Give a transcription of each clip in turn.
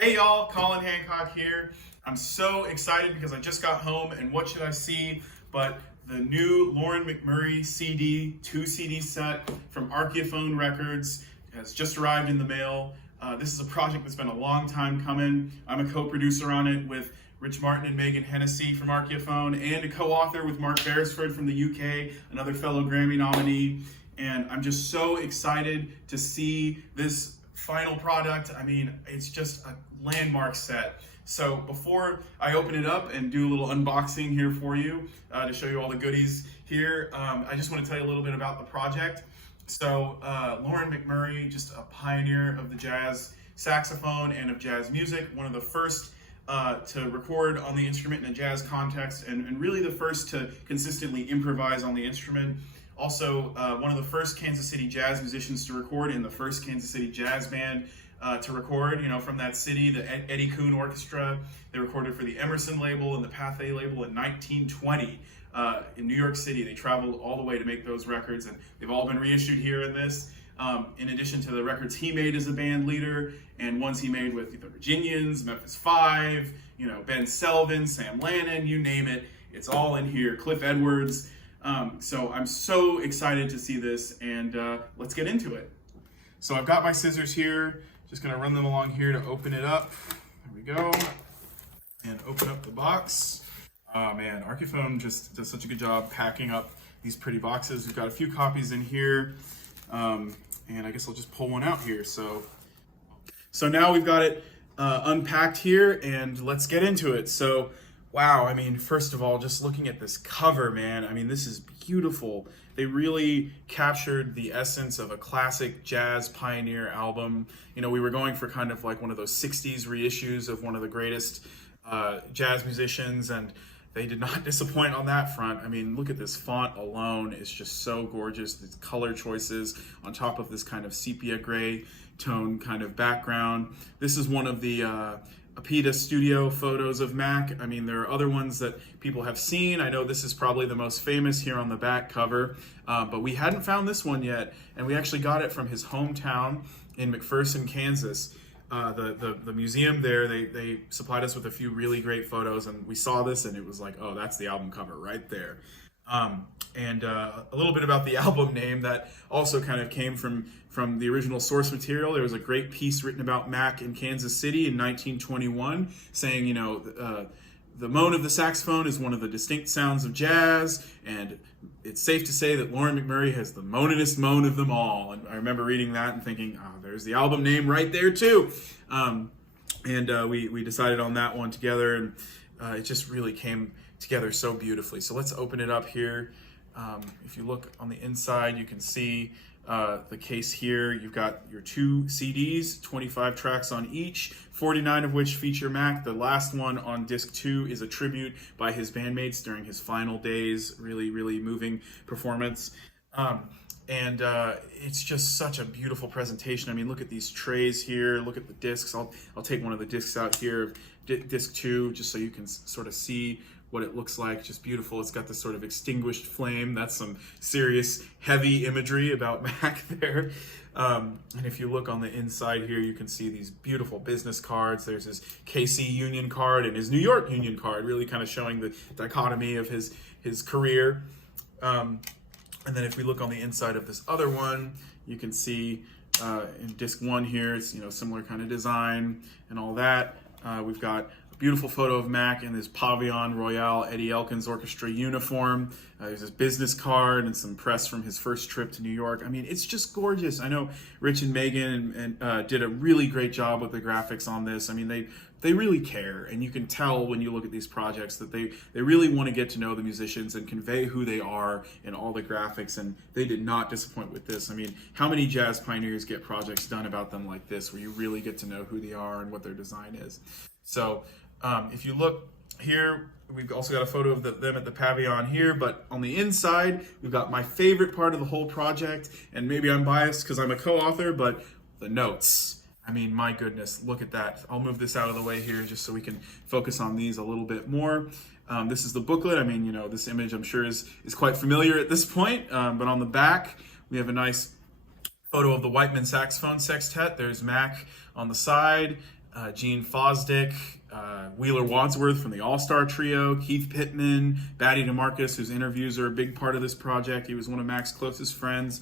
Hey y'all, Colin Hancock here. I'm so excited because I just got home and what should I see but the new Loren McMurray CD, 2 CD set from Archeophone Records has just arrived in the mail. This is a project that's been a long time coming. I'm a co-producer on it with Rich Martin and Megan Hennessy from Archeophone and a co-author with Mark Beresford from the UK, another fellow Grammy nominee. And I'm just so excited to see this final product. I mean, it's just a landmark set. So before I open it up and do a little unboxing here for you to show you all the goodies here, I just want to tell you a little bit about the project. So Loren McMurray, just a pioneer of the jazz saxophone and of jazz music, one of the first to record on the instrument in a jazz context and really the first to consistently improvise on the instrument. Also, one of the first Kansas City jazz musicians to record in the first Kansas City jazz band to record, from that city, the Eddie Kuhn Orchestra. They recorded for the Emerson label and the Pathé label in 1920 in New York City. They traveled all the way to make those records, and they've all been reissued here in this. In addition to the records he made as a band leader and ones he made with the Virginians, Memphis 5, Ben Selvin, Sam Lannon, you name it, it's all in here. Cliff Edwards. So I'm so excited to see this, and let's get into it. So I've got my scissors here, just gonna run them along here to open it up. There we go, and open up the box. Oh man, Archeophone just does such a good job packing up these pretty boxes. We've got a few copies in here, and I guess I'll just pull one out here. So now we've got it unpacked here, and let's get into it. So wow, I mean, first of all, just looking at this cover, man, I mean, this is beautiful. They really captured the essence of a classic jazz pioneer album. We were going for kind of like one of those 60s reissues of one of the greatest jazz musicians, and they did not disappoint on that front. I mean, look at this font alone. It's just so gorgeous. The color choices on top of this kind of sepia gray tone kind of background. This is one of the Apida studio photos of Mac. I mean, there are other ones that people have seen. I know this is probably the most famous here on the back cover, but we hadn't found this one yet, and we actually got it from his hometown in McPherson, Kansas. The museum there, they supplied us with a few really great photos, and we saw this and it was like, oh, that's the album cover right there. And a little bit about the album name that also kind of came from the original source material. There was a great piece written about Mac in Kansas City in 1921 saying, the moan of the saxophone is one of the distinct sounds of jazz, and it's safe to say that Loren McMurray has the moaningest moan of them all. And I remember reading that and thinking, oh, there's the album name right there too. We decided on that one together, and it just really came together so beautifully. So let's open it up here. If you look on the inside, you can see the case here. You've got your 2 CDs, 25 tracks on each, 49 of which feature Mac. The last one on disc 2 is a tribute by his bandmates during his final days. Really, really moving performance. It's just such a beautiful presentation. I mean, look at these trays here. Look at the discs. I'll take one of the discs out here, disc 2, just so you can sort of see what it looks like. Just beautiful. It's got this sort of extinguished flame. That's some serious heavy imagery about Mac there. And if you look on the inside here, you can see these beautiful business cards. There's his KC Union card and his New York Union card, really kind of showing the dichotomy of his career. And then if we look on the inside of this other one, you can see in disc 1 here, it's similar kind of design and all that. We've got a beautiful photo of Mac in his Pavillon Royale Eddie Elkins Orchestra uniform. There's his business card and some press from his first trip to New York. I mean, it's just gorgeous. I know Rich and Megan did a really great job with the graphics on this. I mean, they really care, and you can tell when you look at these projects that they really want to get to know the musicians and convey who they are in all the graphics, and they did not disappoint with this. I mean, how many jazz pioneers get projects done about them like this, where you really get to know who they are and what their design is? So if you look here, we've also got a photo of them at the Pavillon here, but on the inside, we've got my favorite part of the whole project, and maybe I'm biased because I'm a co-author, but the notes. I mean, my goodness, look at that. I'll move this out of the way here just so we can focus on these a little bit more. This is the booklet. I mean, this image I'm sure is quite familiar at this point, but on the back, we have a nice photo of the Whiteman Saxophone Sextet. There's Mac on the side. Gene Fosdick, Wheeler Wadsworth from the All-Star Trio, Keith Pittman, Batty DeMarcus, whose interviews are a big part of this project. He was one of Mac's closest friends.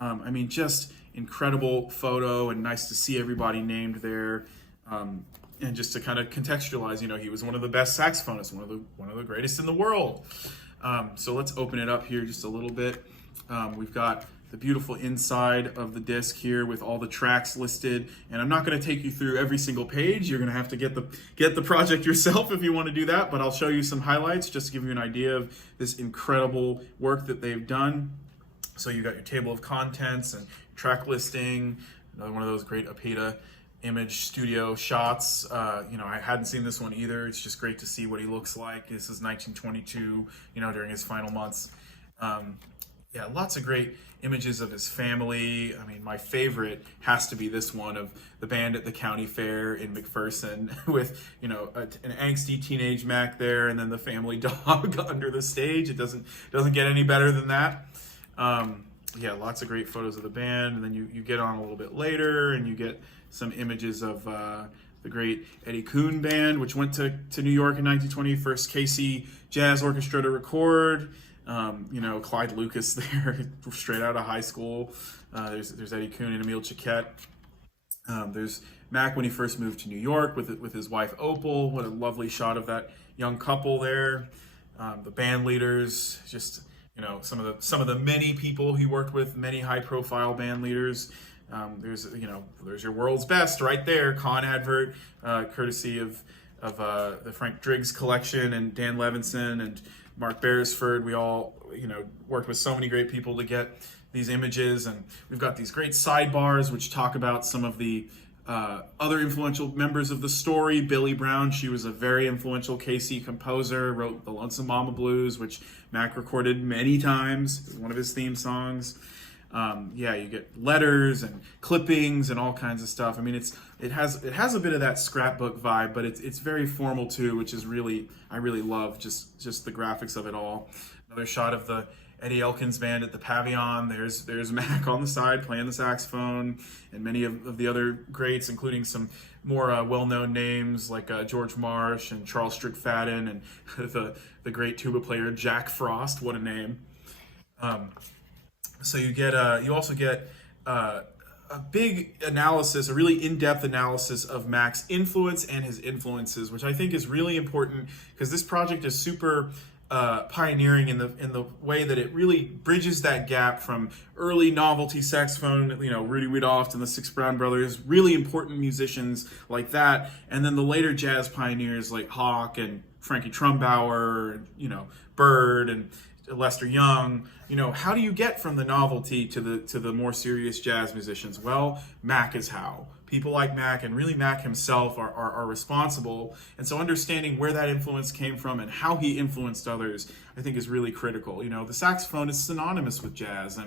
I mean, just incredible photo, and nice to see everybody named there. And just to kind of contextualize, you know, he was one of the best saxophonists, one of the greatest in the world. So let's open it up here just a little bit. We've got the beautiful inside of the disc here with all the tracks listed, and I'm not going to take you through every single page. You're going to have to get the project yourself if you want to do that, but I'll show you some highlights just to give you an idea of this incredible work that they've done. So you got your table of contents and track listing, another one of those great Apeta image studio shots. You know, I hadn't seen this one either. It's just great to see what he looks like. This is 1922, you know, during his final months. Yeah, lots of great images of his family. I mean, my favorite has to be this one of the band at the county fair in McPherson with, you know, an angsty teenage Mac there, and then the family dog under the stage. It doesn't get any better than that. Yeah, lots of great photos of the band, and then you get on a little bit later, and you get some images of the great Eddie Kuhn band, which went to New York in 1920, first KC Jazz Orchestra to record. You know, Clyde Lucas there, straight out of high school. There's Eddie Kuhn and Emile Chiquette. There's Mac when he first moved to New York with his wife Opal. What a lovely shot of that young couple there. The band leaders, just, you know, some of the many people he worked with, many high-profile band leaders. There's your world's best right there, Con advert, courtesy of the Frank Driggs collection, and Dan Levinson and Mark Beresford. We all, you know, worked with so many great people to get these images, and we've got these great sidebars which talk about some of the other influential members of the story. Billy Brown, she was a very influential KC composer, wrote the Lonesome Mama Blues, which Mac recorded many times. It was one of his theme songs. Yeah, you get letters and clippings and all kinds of stuff. I mean, it has a bit of that scrapbook vibe, but it's very formal too, which is I really love just the graphics of it all. Another shot of the Eddie Elkins band at the Pavilion. There's Mac on the side playing the saxophone, and many of the other greats, including some more well-known names like George Marsh and Charles Strickfaden, and the great tuba player Jack Frost. What a name! So you also get a big analysis, a really in-depth analysis of Mac's influence and his influences, which I think is really important because this project is super pioneering in the way that it really bridges that gap from early novelty saxophone, you know, Rudy Wiedoeft and the Six Brown Brothers, really important musicians like that, and then the later jazz pioneers like Hawk and Frankie Trumbauer, you know, Bird and Lester Young. You know, how do you get from the novelty to the more serious jazz musicians? Well, Mac is how. People like Mac, and really Mac himself, are responsible. And so understanding where that influence came from and how he influenced others, I think, is really critical. You know, the saxophone is synonymous with jazz,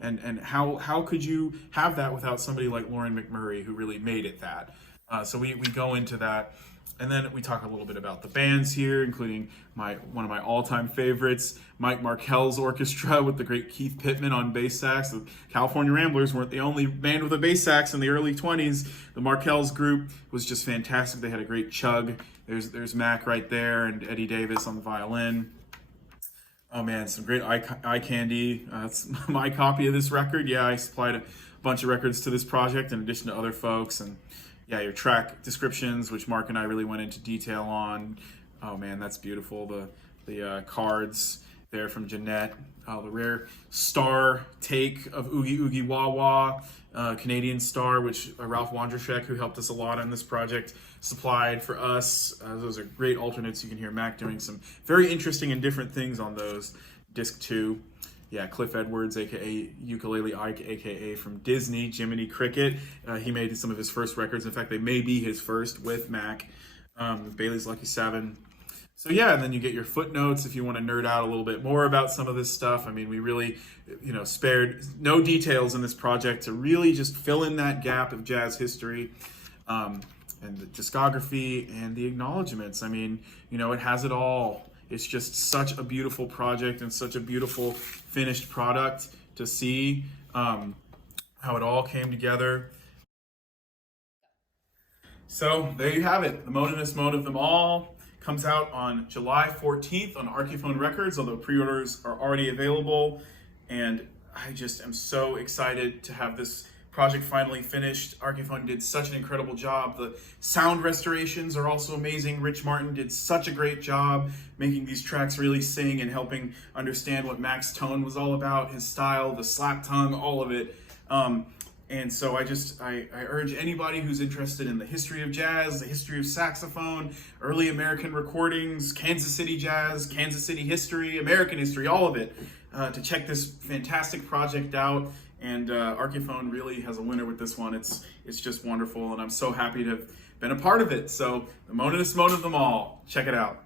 and how could you have that without somebody like Loren McMurray, who really made it that? So we go into that. And then we talk a little bit about the bands here, including one of my all-time favorites, Mike Markel's orchestra with the great Keith Pittman on bass sax. The California Ramblers weren't the only band with a bass sax in the early 20s. The Markel's group was just fantastic. They had a great chug. There's Mac right there, and Eddie Davis on the violin. Oh man, some great eye candy. That's my copy of this record. Yeah, I supplied a bunch of records to this project in addition to other folks. And yeah, your track descriptions, which Mark and I really went into detail on. Oh man, that's beautiful. The cards there from Jeanette. The rare star take of Oogie Oogie Wah Wah, Canadian star, which Ralph Wondrashek, who helped us a lot on this project, supplied for us. Those are great alternates. You can hear Mac doing some very interesting and different things on those. Disc 2. Yeah, Cliff Edwards, aka Ukulele Ike, aka from Disney, Jiminy Cricket. He made some of his first records. In fact, they may be his first with Mac. Bailey's Lucky 7. So yeah, and then you get your footnotes if you want to nerd out a little bit more about some of this stuff. I mean, we really, spared no details in this project to really just fill in that gap of jazz history, and the discography and the acknowledgments. I mean, it has it all. It's just such a beautiful project and such a beautiful finished product to see how it all came together. So there you have it. The Moaninest Moan of them all comes out on July 14th on Archeophone Records, although pre-orders are already available. And I just am so excited to have this project finally finished. Archeophone did such an incredible job. The sound restorations are also amazing. Rich Martin did such a great job making these tracks really sing and helping understand what Mac's tone was all about, his style, the slap tongue, all of it. And so I urge anybody who's interested in the history of jazz, the history of saxophone, early American recordings, Kansas City jazz, Kansas City history, American history, all of it, to check this fantastic project out. And Archeophone really has a winner with this one. It's just wonderful, and I'm so happy to have been a part of it. So the Moaninest Moan of them all. Check it out.